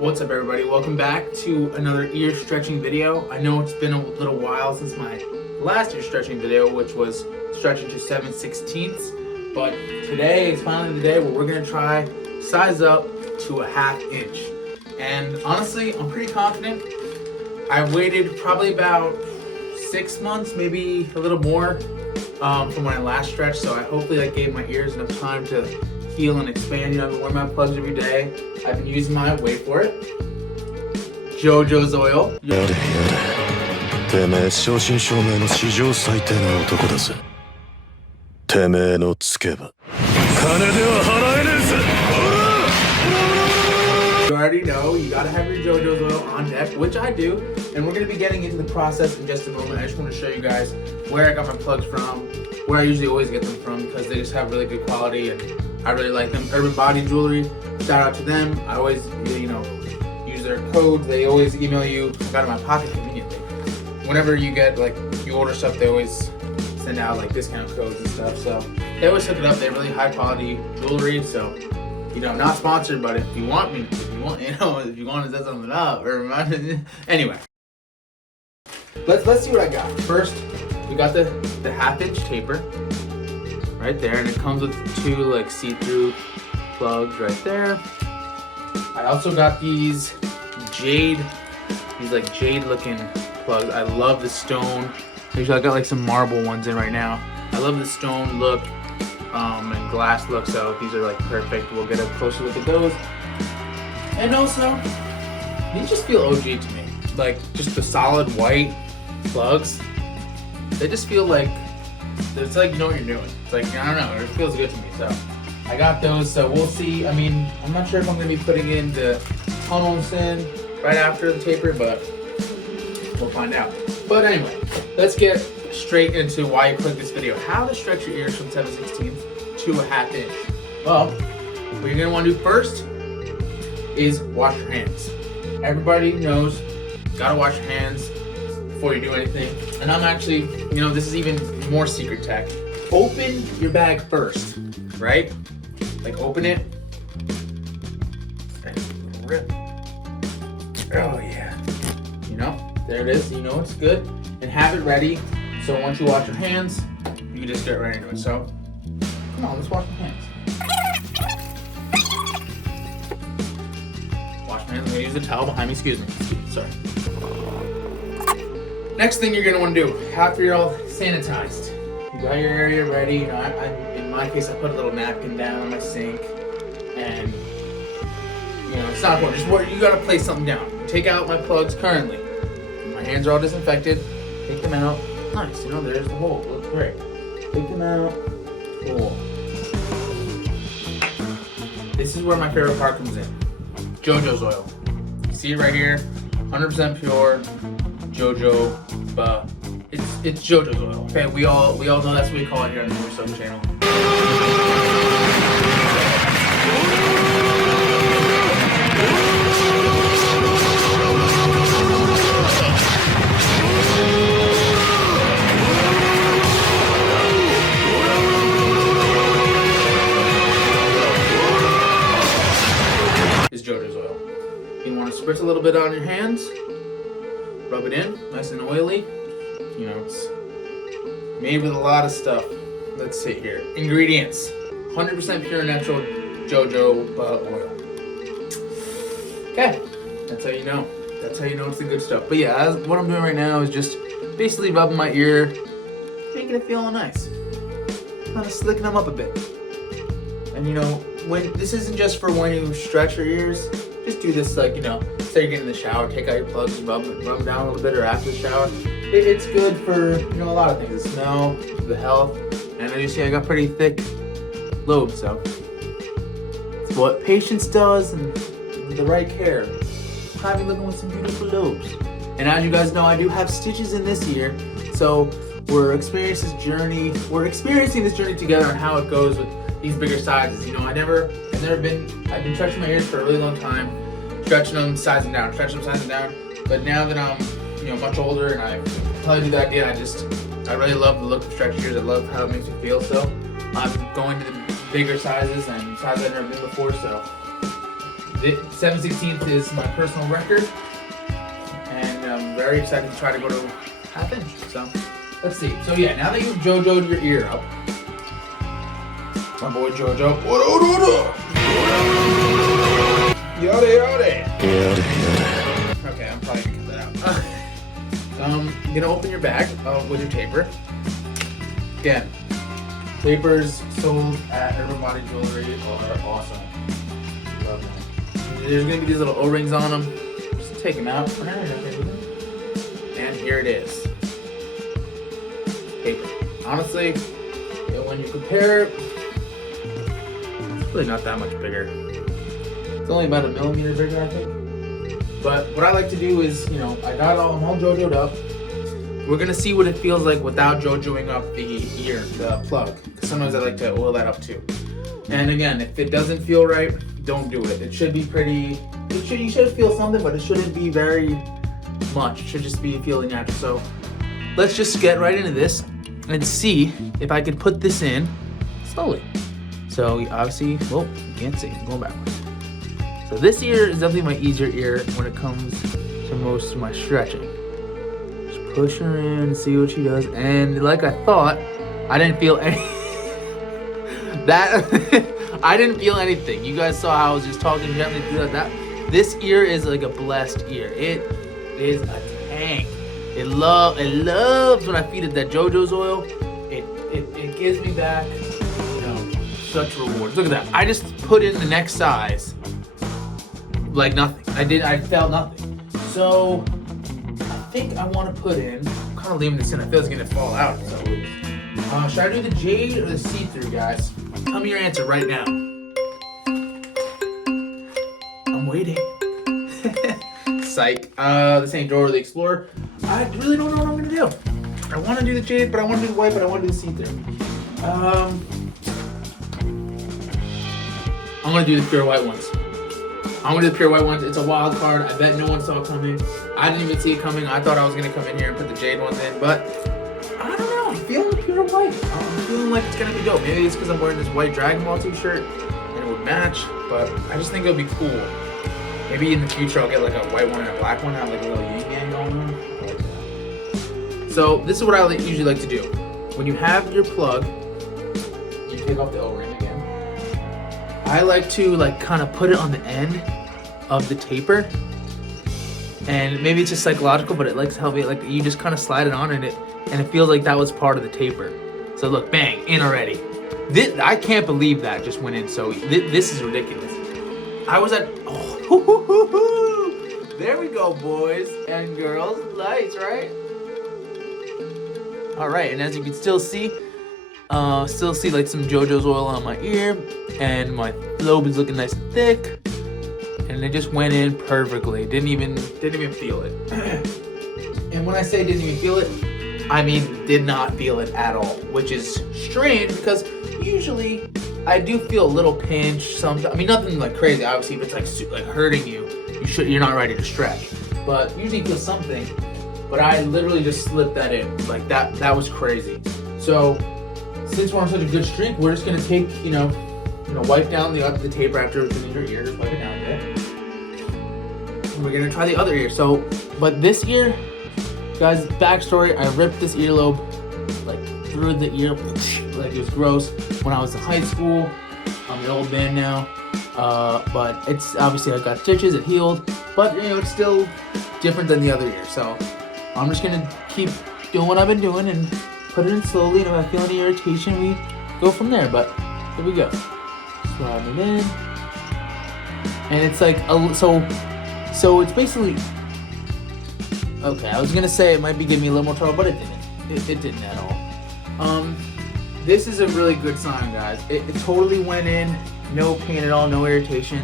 What's up everybody, welcome back to another ear stretching video. I know it's been a little while since my last ear stretching video, which was stretching to 7/16, but today is finally the day where we're going to try size up to a 1/2 inch. And honestly, I'm pretty confident. I waited probably about 6 months, maybe a little more from when I last stretched, so I hopefully that gave my ears enough time to heal and expand. You know, I've been wearing my plugs every day. I've been using my, wait for it, Jojos oil. てめえ正真正銘の史上最低な男だぜ。てめえのつけば金では払えねえぜ。You already know you gotta have your Jojos oil on deck, which I do, and we're gonna be getting into the process in just a moment. I just want to show you guys where I got my plugs from, where I usually always get them from, because they just have really good quality and I really like them. Urban Body Jewelry, shout out to them. I always, you know, use their codes. They always email you. I got it in my pocket conveniently. Whenever you get, like, you order stuff, they always send out like discount codes and stuff. So they always hook it up. They have really high quality jewelry. So, you know, not sponsored, but if you want me, if you want, you know, if you want to set something up or anyway. Let's see what I got. First, we got the 1/2 inch taper right there, and it comes with 2 like see-through plugs right there. I also got these like jade looking plugs. I love the stone. Actually, I got like some marble ones in right now. I love the stone look and glass look, so these are like perfect. We'll get a closer look at those. And also, these just feel OG to me. Like just the solid white plugs. They just feel like, it's like you know what you're doing. It's like, I don't know, it feels good to me. So I got those, so we'll see. I mean, I'm not sure if I'm gonna be putting in the tunnels in right after the taper, but we'll find out. But anyway, let's get straight into why you click this video. How to stretch your ears from 7/16 to a 1/2 inch. Well, what you're gonna wanna do first is wash your hands. Everybody knows, gotta wash your hands before you do anything. And I'm actually, you know, this is even more secret tech. Open your bag first, right? Like open it and rip. Oh yeah. You know, there it is, you know it's good. And have it ready, so once you wash your hands, you can just get right into it. So, come on, let's wash our hands. Wash my hands, I'm gonna use the towel behind me, excuse me, sorry. Next thing you're gonna wanna do, after you're all sanitized, you got your area ready. You know, in my case, I put a little napkin down on my sink, and you know, it's not important. Just what you gotta place something down. Take out my plugs currently. My hands are all disinfected. Take them out. Nice, you know, there's the hole. Looks great. Take them out. Cool. This is where my favorite part comes in. Jojos oil. You see it right here. 100% pure. Jojo, but it's Jojos oil. Okay, we all know that's what we call it here on the Morbid channel. Is Jojos oil. You want to spritz a little bit on your hands. Rub it in, nice and oily. You know, it's made with a lot of stuff. Let's see here. Ingredients: 100% pure natural jojoba oil. Okay, that's how you know. That's how you know it's the good stuff. But yeah, what I'm doing right now is just basically rubbing my ear, making it feel all nice. Kind of slicking them up a bit. And you know, when this isn't just for when you stretch your ears. Just do this, like, you know, say you're getting in the shower, take out your plugs, rub them down a little bit, or after the shower. It's good for, you know, a lot of things. The smell, the health, and as you see, I got pretty thick lobes, so it's what patience does, and with the right care. Have you looking with some beautiful lobes. And as you guys know, I do have stitches in this ear, so we're experiencing this journey together on how it goes with these bigger sizes. You know, I've been stretching my ears for a really long time, stretching them, sizing down, but now that I'm, you know, much older and I probably do that again, I really love the look of stretched ears. I love how it makes me feel, so I'm going to the bigger sizes and sizes I've never been before, so 7/16 is my personal record, and I'm very excited to try to go to half inch. So let's see. So yeah, now that you've Jojo'd your ear up, my boy Jojo. Yada yada. Okay, I'm probably gonna cut that out. You're gonna open your bag with your taper. Again, tapers sold at Urban Body Jewelry are awesome. Love them. There's gonna be these little O-rings on them. Just take them out. And here it is. Taper. Honestly, when you compare it, it's really not that much bigger. It's only about 1 millimeter bigger, I think. But what I like to do is, I'm all Jojo'd up. We're gonna see what it feels like without Jojoing up the ear, the plug. Because sometimes I like to oil that up too. And again, if it doesn't feel right, don't do it. It should be you should feel something, but it shouldn't be very much. It should just be feeling natural. So let's just get right into this and see if I can put this in slowly. So obviously, you can't see, I'm going backwards. So this ear is definitely my easier ear when it comes to most of my stretching. Just push her in, see what she does. And like I thought, I didn't feel any I didn't feel anything. You guys saw how I was just talking gently through that. This ear is like a blessed ear. It is a tank. It loves when I feed it that Jojos oil. It gives me back, such rewards. Look at that. I just put in the next size like nothing. I felt nothing. So I think I want to put in, I'm kind of leaving this in. I feel it's gonna fall out. So should I do the jade or the see-through, guys? Tell me your answer right now. I'm waiting. Psych. This ain't Dora the Explorer. I really don't know what I'm gonna do. I want to do the jade, but I want to do the white, but I want to do the see-through. I'm gonna do the pure white ones. It's a wild card. I bet no one saw it coming. I didn't even see it coming. I thought I was gonna come in here and put the jade ones in, but I don't know. I'm feeling pure white. I'm feeling like it's gonna be dope. Maybe it's because I'm wearing this white Dragon Ball t-shirt and it would match, but I just think it would be cool. Maybe in the future I'll get like a white one and a black one, have like a little yin yang going on. I like that. So this is what I usually like to do. When you have your plug, you take off the O-ring again. I like to kind of put it on the end of the taper, and maybe it's just psychological, but it likes to help me. Like you just kind of slide it on, and it feels like that was part of the taper. So look, bang, in already. I can't believe that just went in. So this is ridiculous. I was at there we go, boys and girls. Lights, right? All right, and as you can still see like some Jojos oil on my ear, and my lobe is looking nice and thick, and it just went in perfectly. Didn't even feel it. And when I say didn't even feel it, I mean did not feel it at all, which is strange because usually I do feel a little pinch sometimes. I mean nothing like crazy. Obviously, if it's like hurting you, you're not ready to stretch. But usually you feel something. But I literally just slipped that in. Like that was crazy. So since we're on such a good streak, we're just gonna take, wipe down the taper after it's in your ear, just wipe it down a bit. And we're gonna try the other ear. So, but this ear, guys, backstory, I ripped this earlobe like through the ear, like it was gross when I was in high school. I'm an old man now. But it's obviously I got stitches, it healed, but it's still different than the other ear. So I'm just gonna keep doing what I've been doing and put it in slowly, and if I feel any irritation, we go from there. But here we go. Slide it in. And it's like, so it's basically, okay, I was gonna say it might be giving me a little more trouble, but it didn't. It didn't at all. This is a really good sign, guys. It totally went in, no pain at all, no irritation.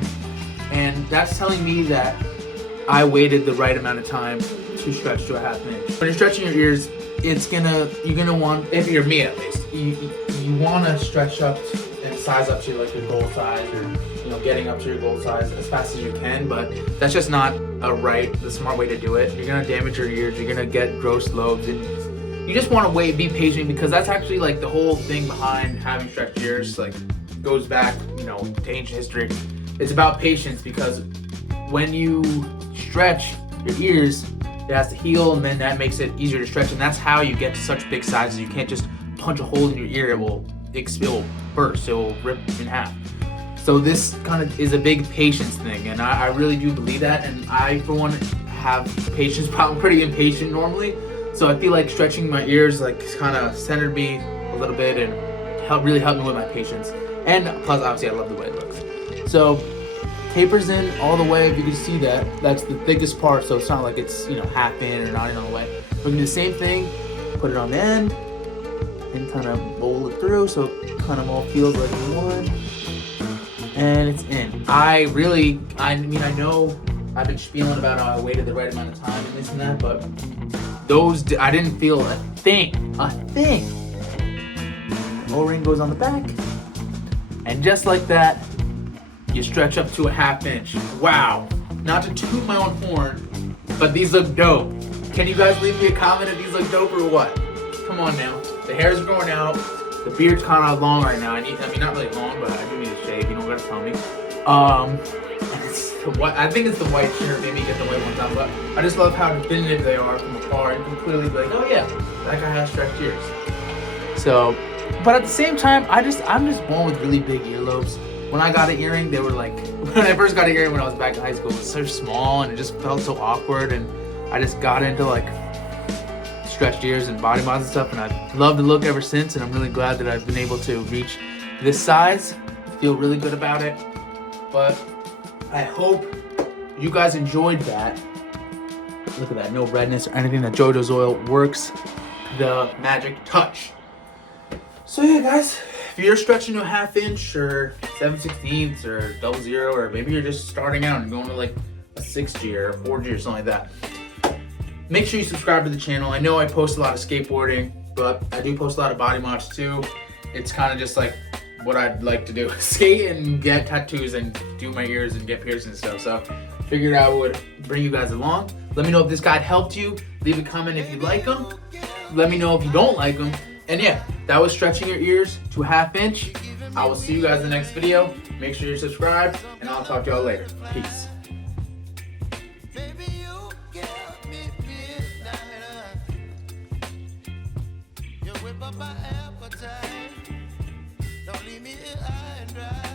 And that's telling me that I waited the right amount of time to stretch to a half inch. When you're stretching your ears, you're gonna want, if you're me at least, you wanna stretch up and size up to like your goal size, or getting up to your goal size as fast as you can, but that's just not the smart way to do it. You're gonna damage your ears, you're gonna get gross lobes, and you just wanna be patient, because that's actually like the whole thing behind having stretched ears, like goes back, to ancient history. it's about patience, because when you stretch your ears, it has to heal, and then that makes it easier to stretch, and that's how you get to such big sizes. You can't just punch a hole in your ear; it will burst, it will rip in half. So this kind of is a big patience thing, and I really do believe that. And I, for one, have patience problem. I'm pretty impatient normally, so I feel like stretching my ears like kind of centered me a little bit and really helped me with my patience. And plus, obviously, I love the way it looks. So tapers in all the way. If you can see that, that's the thickest part, so it's not like it's, you know, half in or not in all the way. We're gonna do the same thing, put it on the end, and kind of roll it through so it kind of all feels like one. And it's in. I mean, I know I've been spieling about how I waited the right amount of time and this and that, but I didn't feel a thing. O-ring goes on the back, and just like that, you stretch up to a 1/2 inch. Wow. Not to toot my own horn, but these look dope. Can you guys leave me a comment if these look dope or what? Come on now. The hair's growing out. The beard's kind of long right now. I mean, not really long, but I do need to shave. You don't gotta tell me. I think it's the white shirt. Maybe get the white ones on, but I just love how definitive they are from afar. You can clearly be like, oh yeah, that guy has stretched ears. So, but at the same time, I'm just born with really big earlobes. When I got an earring, they were like, when I first got an earring when I was back in high school, it was so small and it just felt so awkward, and I just got into like stretched ears and body mods and stuff, and I've loved the look ever since, and I'm really glad that I've been able to reach this size. Feel really good about it, but I hope you guys enjoyed that. Look at that, no redness or anything. The Jojos oil works the magic touch. So yeah, guys, if you're stretching to a 1/2 inch or 7/16 or 00, or maybe you're just starting out and going to like a 6G or a 4G or something like that, make sure you subscribe to the channel. I know I post a lot of skateboarding, but I do post a lot of body mods too. It's kind of just like what I'd like to do. Skate and get tattoos and do my ears and get piercings and stuff. So figured I would bring you guys along. Let me know if this guide helped you. Leave a comment if you like them. Let me know if you don't like them. And yeah, that was stretching your ears to a 1/2 inch. I will see you guys in the next video. Make sure you're subscribed, and I'll talk to y'all later. Peace. Whip up my appetite. Don't leave me here high and dry.